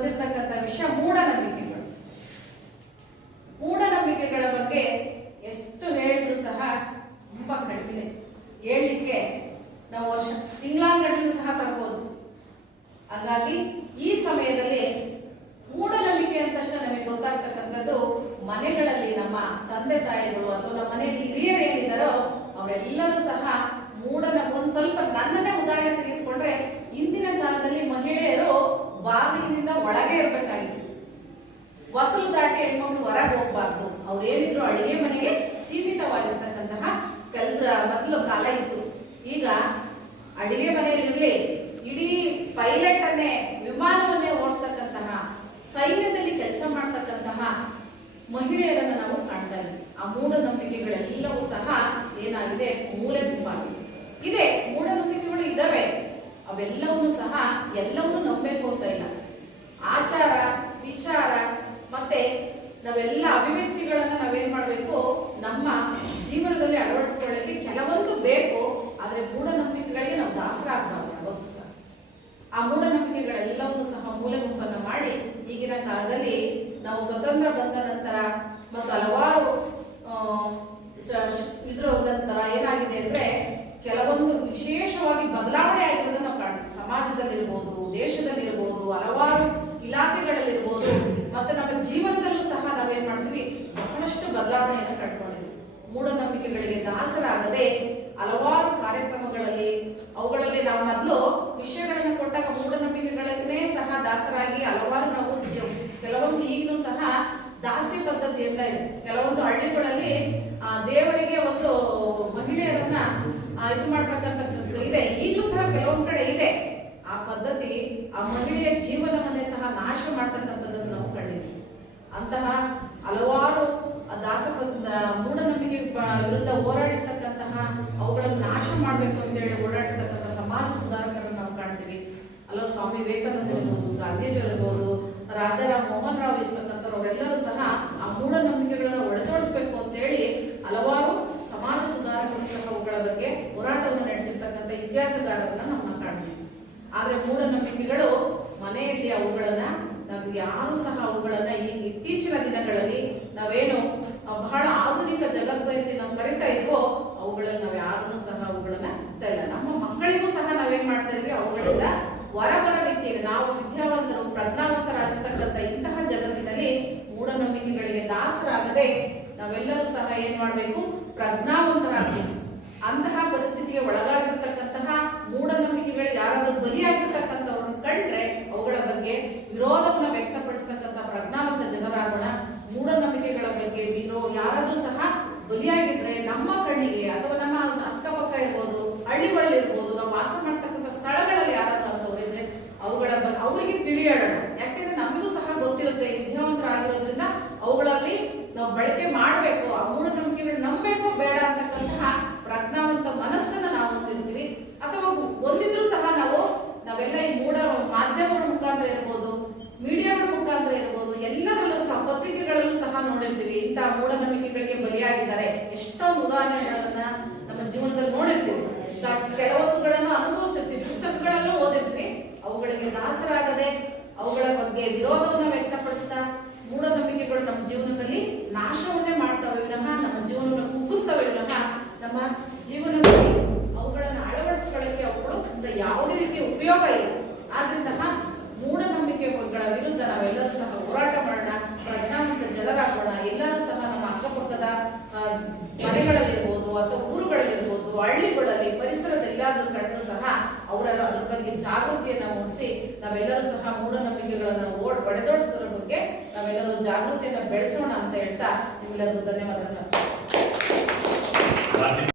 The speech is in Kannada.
ಬಂದಿರತಕ್ಕಂಥ ವಿಷಯ ಮೂಢನಂಬಿಕೆಗಳು. ಮೂಢನಂಬಿಕೆಗಳ ಬಗ್ಗೆ ಎಷ್ಟು ಹೇಳಿದ್ರು ಸಹ ತುಂಬಾ ಕಡಿಮೆ. ಹೇಳಲಿಕ್ಕೆ ನಾವು ತಿಂಗಳಾಂಗಡಿಯೂ ಸಹ ತಗೋಬಹುದು. ಹಾಗಾಗಿ ಈ ಸಮಯದಲ್ಲಿ ಮೂಢನಂಬಿಕೆ ಅಂತ ತಕ್ಷಣ ನಮಗೆ ಗೊತ್ತಾಗ್ತಕ್ಕಂಥದ್ದು ಮನೆಗಳಲ್ಲಿ ನಮ್ಮ ತಂದೆ ತಾಯಿಗಳು ಅಥವಾ ನಮ್ಮ ಮನೆಯಲ್ಲಿ ಹಿರಿಯರು ಏನಿದಾರೋ ಅವರೆಲ್ಲರೂ ಸಹ ಒಂದ್ ಸ್ವಲ್ಪ ನನ್ನನ್ನೇ ಉದಾಹರಣೆ ತೆಗೆದುಕೊಂಡ್ರೆ ಇಂದಿನ ಕಾಲದಲ್ಲಿ ಮಹಿಳೆಯರು ಬಾಗಿಲಿನಿಂದ ಒಳಗೆ ಇರಬೇಕಾಗಿತ್ತು. ಹೊಸಲು ದಾಟಿ ಹೆಣ್ಮಕ್ಳು ಹೊರಗೆ ಹೋಗ್ಬಾರ್ದು. ಅವ್ರೇನಿದ್ರು ಅಡಿಗೆ ಮನೆಗೆ ಸೀಮಿತವಾಗಿರ್ತಕ್ಕಂತಹ ಕೆಲಸ ಮೊದಲು ಕಾಲ ಇತ್ತು. ಈಗ ಅಡಿಗೆ ಮನೆಯಲ್ಲಿರ್ಲಿ, ಇಡೀ ಪೈಲಟ್ ಅನ್ನೇ ವಿಮಾನವನ್ನೇ ಓಡಿಸ್ತಕ್ಕಂತಹ, ಸೈನ್ಯದಲ್ಲಿ ಕೆಲಸ ಮಾಡ್ತಕ್ಕಂತಹ ಮಹಿಳೆಯರನ್ನ ನಾವು ಕಾಣ್ತಾ ಇದ್ದೀವಿ. ಆ ಮೂಢನಂಬಿಕೆಗಳೆಲ್ಲವೂ ಸಹ ಏನಾಗಿದೆ, ಮೂಲೆ ಗುಂಪಾಗಿದೆ. ಇದೆ, ಮೂಢನಂಬಿಕೆಗಳು ಇದಾವೆ. ಅವೆಲ್ಲವನ್ನೂ ಸಹ ಎಲ್ಲವನ್ನೂ ನಂಬಬೇಕು ಅಂತ ಇಲ್ಲ. ಆಚಾರ ವಿಚಾರ ಮತ್ತೆ ನಾವೆಲ್ಲ ಅಭಿವ್ಯಕ್ತಿಗಳನ್ನ ನಾವೇನ್ ಮಾಡ್ಬೇಕು, ನಮ್ಮ ಜೀವನದಲ್ಲಿ ಅಳವಡಿಸ್ಕೊಳ್ಳಕ್ಕೆ ಕೆಲವೊಂದು ಬೇಕು. ಆದ್ರೆ ಮೂಢನಂಬಿಕೆಗಳಿಗೆ ನಾವು ದಾಸರಾಗಬಾರ್ದು ಯಾವತ್ತೂ ಸಹ. ಆ ಮೂಢನಂಬಿಕೆಗಳೆಲ್ಲವನ್ನೂ ಸಹ ಮೂಲೆ ಗುಂಪನ್ನ ಮಾಡಿ ಈಗಿನ ಕಾಲದಲ್ಲಿ ನಾವು ಸ್ವತಂತ್ರ ಬಂದ ನಂತರ ಮತ್ತು ಹಲವಾರು ಇದ್ರ ನಂತರ ಏನಾಗಿದೆ ಅಂದ್ರೆ ಕೆಲವೊಂದು ವಿಶೇಷವಾಗಿ ಬದಲಾವಣೆ ಆಗಿರೋದನ್ನ ನಾವು ಕಾಣ್ತೀವಿ. ಸಮಾಜದಲ್ಲಿರ್ಬೋದು, ದೇಶದಲ್ಲಿರ್ಬೋದು, ಹಲವಾರು ಇಲಾಖೆಗಳಲ್ಲಿರ್ಬೋದು, ಮತ್ತೆ ನಮ್ಮ ಜೀವನದಲ್ಲೂ ಸಹ ನಾವೇನ್ ಮಾಡ್ತೀವಿ, ಬಹಳಷ್ಟು ಬದಲಾವಣೆಯನ್ನು ಕಂಡುಕೊಂಡಿದ್ದೀವಿ. ಮೂಢನಂಬಿಕೆಗಳಿಗೆ ದಾಸರಾಗದೆ ಹಲವಾರು ಕಾರ್ಯಕ್ರಮಗಳಲ್ಲಿ ಅವುಗಳಲ್ಲಿ ನಾವು ಮೊದಲು ವಿಷಯಗಳನ್ನು ಕೊಟ್ಟಾಗ ಮೂಢನಂಬಿಕೆಗಳನ್ನೇ ಸಹ ದಾಸರಾಗಿ ಹಲವಾರು ನಾವು ಕೆಲವೊಂದು ಈಗಲೂ ಸಹ ದಾಸ್ಯ ಪದ್ಧತಿಯಿಂದ ಇದೆ. ಕೆಲವೊಂದು ಹಳ್ಳಿಗಳಲ್ಲಿ ದೇವರಿಗೆ ಒಂದು ಮಹಿಳೆಯರನ್ನ ಇದು ಮಾಡ್ತಕ್ಕಂಥದ್ದು ಇದೆ. ಈಗಲೂ ಸಹ ಕೆಲವೊಂದ್ ಕಡೆ ಇದೆ ಆ ಪದ್ಧತಿ. ಆ ಮಹಿಳೆಯ ಜೀವನವನ್ನೇ ಸಹ ನಾಶ ಮಾಡ್ತಕ್ಕಂಥದ್ದನ್ನು ನಾವು ಕಂಡಿದ್ದೀವಿ. ಅಂತಹ ಹಲವಾರು ಮೂಢನಂಬಿಕೆ ವಿರುದ್ಧ ಹೋರಾಡಿರ್ತಕ್ಕಂತಹ, ಅವುಗಳನ್ನು ನಾಶ ಮಾಡಬೇಕು ಅಂತ ಹೇಳಿ ಓಡಾಡಿರ್ತಕ್ಕಂಥ ಸಮಾಜ ಸುಧಾರಕರನ್ನು ನಾವು ಕಾಣ್ತೀವಿ. ಅಲ್ಲೋ ಸ್ವಾಮಿ ವಿವೇಕಾನಂದ ಇರ್ಬೋದು, ಗಾಂಧೀಜಿ ಇರ್ಬೋದು, ರಾಜಾರಾಮ್ ಮೋಹನ್ ರಾವ್ ಇರ್ತಕ್ಕಂಥವ್ರು ಅವರೆಲ್ಲರೂ ಸಹ ಆ ಮೂಢನಂಬಿಕೆಗಳನ್ನು ಒಡೆದೋಡಿಸ್ಬೇಕು ಅಂತ ಹೇಳಿ ಹಲವಾರು ಸಮಾಜ ಸುಧಾರಕರು ಸಹ ಅವುಗಳ ಬಗ್ಗೆ ಹೋರಾಟವನ್ನು ನಡೆಸಿರ್ತಕ್ಕಂಥ ಇತಿಹಾಸಗಾರರನ್ನ ನಾವು ಕಾಣ್ತೀವಿ. ಆದ್ರೆ ಮೂಢನಂಬಿಕೆಗಳು ಮನೆಯಲ್ಲಿ ಅವುಗಳನ್ನ ನಾವು ಯಾರು ಸಹ ಅವುಗಳನ್ನ ಈ ಇತ್ತೀಚಿನ ದಿನಗಳಲ್ಲಿ ನಾವೇನು ಬಹಳ ಆಧುನಿಕ ಜಗತ್ತು ಅಂತ ನಾವು ಕರಿತಾ ಇದ್ವೋ ಅವುಗಳಲ್ಲಿ ನಾವು ಯಾರನ್ನೂ ಸಹ ಅವುಗಳನ್ನ ಇಲ್ಲ. ನಮ್ಮ ಮಕ್ಕಳಿಗೂ ಸಹ ನಾವೇನ್ ಮಾಡ್ತಾ ಇದ್ವಿ, ಅವುಗಳಿಂದ ಹೊರಬರ ರೀತಿಯಲ್ಲಿ ನಾವು ವಿದ್ಯಾವಂತರು ಪ್ರಜ್ಞಾವಂತರಾಗಿರ್ತಕ್ಕಂಥ ಇಂತಹ ಜಗತ್ತಿನಲ್ಲಿ ಮೂಢನಂಬಿಕೆಗಳಿಗೆ ದಾಸರಾಗದೆ ನಾವೆಲ್ಲರೂ ಸಹ ಏನ್ ಮಾಡ್ಬೇಕು, ಪ್ರಜ್ಞಾವಂತರಾಗಬೇಕು. ಅಂತಹ ಪರಿಸ್ಥಿತಿಗೆ ಒಳಗಾಗಿರ್ತಕ್ಕಂತಹ ಮೂಢನಂಬಿಕೆಗಳಿಗೆ ಯಾರಾದ್ರೂ ಬಲಿಯಾಗಿರ್ತಕ್ಕಂಥವ್ರನ್ನ ಕಂಡ್ರೆ ಅವುಗಳ ಬಗ್ಗೆ ವಿರೋಧವನ್ನ ವ್ಯಕ್ತಪಡಿಸ್ತಕ್ಕಂಥ ಪ್ರಜ್ಞಾವಂತ ಜನರಾಗೋಣ. ಮೂಢನಂಬಿಕೆಗಳ ಬಗ್ಗೆ ಯಾರಾದ್ರೂ ಸಹ ಬಲಿಯಾಗಿದ್ರೆ ನಮ್ಮ ಕಣ್ಣಿಗೆ ಅಥವಾ ನಮ್ಮ ಅಕ್ಕಪಕ್ಕ ಇರ್ಬೋದು, ಹಳ್ಳಿಗಳಲ್ಲಿರ್ಬೋದು, ನಾವು ವಾಸ ಮಾಡ್ತಕ್ಕಂಥ ಸ್ಥಳಗಳಲ್ಲಿ ಯಾರಾದ್ರೂ ಅಂತವ್ರಿದ್ರೆ ಅವುಗಳ ಬಗ್ಗೆ ಅವರಿಗೆ ತಿಳಿಯೋಣ. ಯಾಕೆಂದ್ರೆ ನಮಗೂ ಸಹ ಗೊತ್ತಿರುತ್ತೆ, ವಿದ್ಯಾವಂತರಾಗಿರೋದ್ರಿಂದ ಅವುಗಳಲ್ಲಿ ನಾವು ಬಳಕೆ ಮಾಡಬೇಕು. ಆ ಮೂಢನಂಬಿಕೆಗಳು ನಂಬಬೇಕು ಬೇಡ ಅಂತಕ್ಕಂತಹ ಪ್ರಜ್ಞಾವಂತ ಮನಸ್ಸನ್ನ ನಾವು ಹೊಂದಿರ್ತೀವಿ. ಅಥವಾ ಹೊಂದಿದ್ರು ಸಹ ನಾವೆಲ್ಲ ಈ ಮೂಢ ಮಾಧ್ಯಮಗಳ ಮುಖಾಂತರ ಇರ್ಬೋದು, ಮೀಡಿಯಾಗಳ ಮುಖಾಂತರ ಇರ್ಬೋದು, ಎಲ್ಲರಲ್ಲೂ ಸಹ ಪತ್ರಿಕೆಗಳಲ್ಲೂ ಸಹ ನೋಡಿರ್ತೀವಿ ಇಂತಹ ಮೂಢನಂಬಿಕೆಗಳಿಗೆ ಬಲಿಯಾಗಿದ್ದಾರೆ. ಎಷ್ಟೊಂದು ಉದಾಹರಣೆಗಳನ್ನ ನಮ್ಮ ಜೀವನದಲ್ಲಿ ನೋಡಿರ್ತೀವಿ. ಕೆಲವೊಂದುಗಳನ್ನು ಅನುಭವಿಸಿರ್ತೀವಿ, ಪುಸ್ತಕಗಳಲ್ಲೂ ಓದಿರ್ತೀವಿ. ಅವುಗಳಿಗೆ ದಾಸರಾಗದೆ ಅವುಗಳ ಬಗ್ಗೆ ವಿರೋಧವನ್ನ ವ್ಯಕ್ತಪಡಿಸ್ತಾ ಮೂಢನಂಬಿಕೆಗಳು ನಮ್ಮ ಜೀವನದಲ್ಲಿ ನಾಶವನ್ನೇ ಮಾಡ್ತವೆ ವಿನಃ ನಮ್ಮ ಜೀವನವನ್ನು ಕುಗ್ಗಿಸ್ತವೆ ವಿನಃ ನಮ್ಮ ಜೀವನದಲ್ಲಿ ಅವುಗಳನ್ನು ಅಳವಡಿಸಿಕೊಳ್ಳಕ್ಕೆ ಅವುಗಳು ಯಾವುದೇ ರೀತಿಯ ಉಪಯೋಗ ಇಲ್ಲ. ಆದ್ರಿಂದ ಮೂಢನಂಬಿಕೆಗಳ ವಿರುದ್ಧ ನಾವೆಲ್ಲರೂ ಸಹ ಹೋರಾಟ ಮಾಡೋಣ, ಪ್ರಜ್ಞಾವಂತ ಜನರಾಗೋಣ. ಎಲ್ಲರೂ ಸಹ ನಮ್ಮ ಅಕ್ಕಪಕ್ಕದ ಮನೆಗಳಲ್ಲಿರ್ಬೋದು ಅಥವಾ ಊರುಗಳಲ್ಲಿರ್ಬೋದು, ಹಳ್ಳಿಗಳಲ್ಲಿ, ಪರಿಸರದೆಲ್ಲಾದ್ರೂ ಕಂಡ್ರು ಸಹ ಅವರೆಲ್ಲ ಅದ್ರ ಬಗ್ಗೆ ಜಾಗೃತಿಯನ್ನ ಮೂಡಿಸಿ ನಾವೆಲ್ಲರೂ ಸಹ ಮೂಢನಂಬಿಕೆಗಳನ್ನು ಒಡೆದೋಡಿಸೋದ್ರ ಬಗ್ಗೆ ನಾವೆಲ್ಲರೂ ಜಾಗೃತಿಯನ್ನ ಬೆಳೆಸೋಣ ಅಂತ ಹೇಳ್ತಾ ನಿಮ್ಮೆಲ್ಲರಿಗೂ ಧನ್ಯವಾದಗಳು.